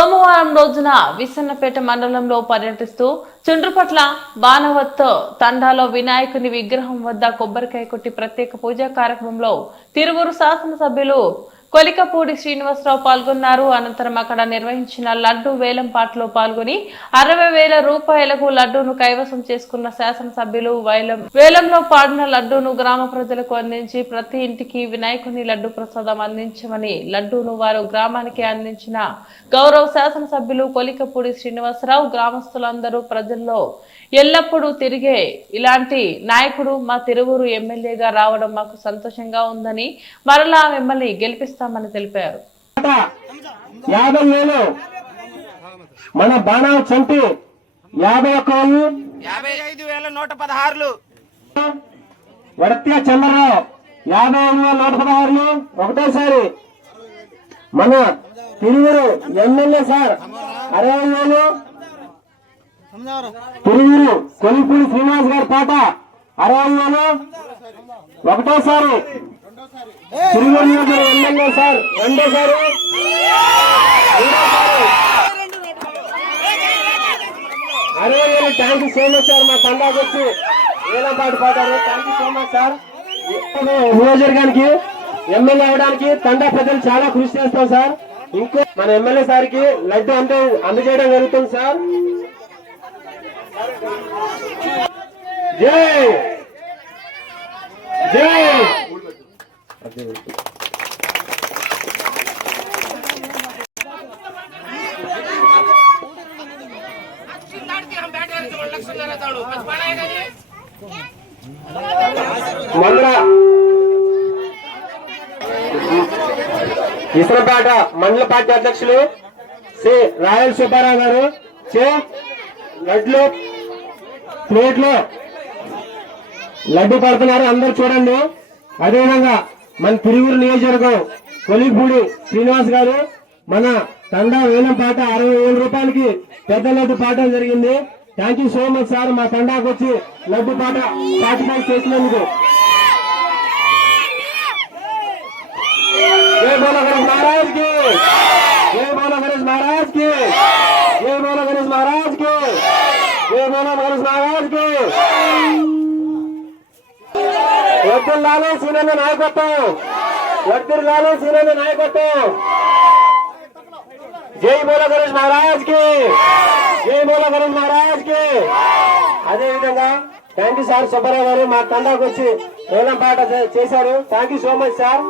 సోమవారం రోజున విసన్నపేట మండలంలో పర్యటిస్తూ చుండ్రుపట్ల బాణవత్ తండాలో వినాయకుని విగ్రహం వద్ద కొబ్బరికాయ కొట్టి ప్రత్యేక పూజా కార్యక్రమంలో తిరువూరు శాసనసభ్యులు కొలికపూడి శ్రీనివాసరావు పాల్గొన్నారు. అనంతరం అక్కడ నిర్వహించిన లడ్డు వేలం పాటలో పాల్గొని 60,000 రూపాయలకు లడ్డూను కైవసం చేసుకున్న శాసనసభ్యులు వేలంలో పాడిన లడ్డూను గ్రామ ప్రజలకు అందించి ప్రతి ఇంటికి వినాయకుని లడ్డు ప్రసాదం అందించమని లడ్డూను వారు గ్రామానికి అందించిన గౌరవ శాసనసభ్యులు కొలికపూడి శ్రీనివాసరావు గ్రామస్తులందరూ ప్రజల్లో ఎల్లప్పుడూ తిరిగే ఇలాంటి నాయకుడు మా తిరువూరు ఎమ్మెల్యేగా రావడం మాకు సంతోషంగా ఉందని మరలా మిమ్మల్ని గెలిపిస్తామని తెలిపారు. 50,000 మన బాణా చంటి 51,55,116 వడత్య చంద్రరావు 55,116 ఒకటేసారి మన తిరువూరు ఎమ్మెల్యే సార్ 60,000 తిరువూరు కొలిపూడి శ్రీనివాస్ గారి పాట 60,000 ఒకటోసారి తిరువూరు ఎమ్మెల్యే సార్ రెండోసారి 60,000. Thank you so much sir. మా తండాకి వచ్చి వేలం పాట పాడారు. Thank you so much sir. నియోజకవర్గానికి ఎమ్మెల్యే అవడానికి తండా ప్రజలు చాలా కృషి చేస్తాం సార్. ఇంకో మన ఎమ్మెల్యే సార్కి లడ్డు అందజేయడం జరుగుతుంది సార్. జై జై ఇసరపేట మండల పార్టీ అధ్యక్షులు శ్రీ రాయల్ సుబ్బారావు గారు చే లడ్లు ప్లేట్లో లడ్డు పడుతున్నారు. అందరు చూడండి. అదేవిధంగా మన తిరువూరు నియోజకవర్గం కొలిపూడి శ్రీనివాస్ గారు మన తండా వేలం పాట 60,000 రూపాయలకి పెద్ద లడ్డు పాటం జరిగింది. Thank you so much sir. మా తండాకు వచ్చి లడ్డు పాట పార్టిసిపేట్ చేసినందుకు. జై బోలో గణేష్ మహారాజ్ కి, జై బోలో గణేష్ మహారాజ్ కి, జై బోలో గణేష్ మహారాజ్ కి, జై బోలో గణేష్ మహారాజ్ కి. వర్ధిల్లాలి సీనన్న నాయకత్వం, వర్ధిల్లాలి సీనన్న నాయకత్వం. జై బోలో గణేష్ మహారాజ్ కి, జై బోలో గణేష్ మహారాజ్ కి. అదేవిధంగా థ్యాంక్ యూ సార్. సుబ్బారావు గారు మా తండాకు వచ్చి వేలం పాట చేశారు. Thank you so much sir.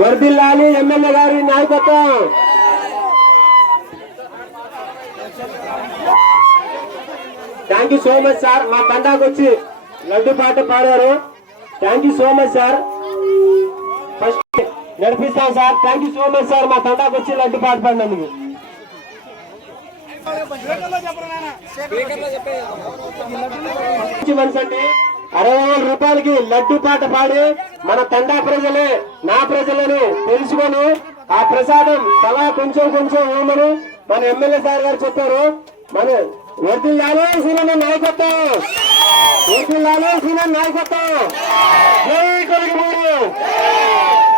వర్ధిల్లాలి ఎమ్మెల్యే గారి నాయకత్వం. Thank you so much sir. మా తండాకు వచ్చి లడ్డు పాట పాడారు. Thank you so much sir. First నడిపిస్తాం sir. Thank you so much sir. మా తండాకు వచ్చి లడ్డు పాట పాడినందుకు. మనిషి అంటే 60,000 రూపాయలకి లడ్డు పాట పాడి మన తండా ప్రజలే నా ప్రజలని తెలుసుకొని ఆ ప్రసాదం తలా కొంచెం ఇవ్వమని మన ఎమ్మెల్యే సార్ గారు చెప్పారు. మన వర్ధిల్లాలి సీనన్న నాయకత్వం, వర్ధిల్లాలి సీనన్న నాయకత్వం. జై కొలికపూడి,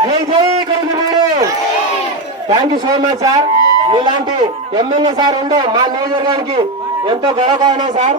జై జై Kolikapudi. Thank you so much sir. మీలాంటి ఎమ్మెల్యే సార్ ఉండవు మా నియోజకవర్గానికి ఎంతో గౌరవమైన సార్.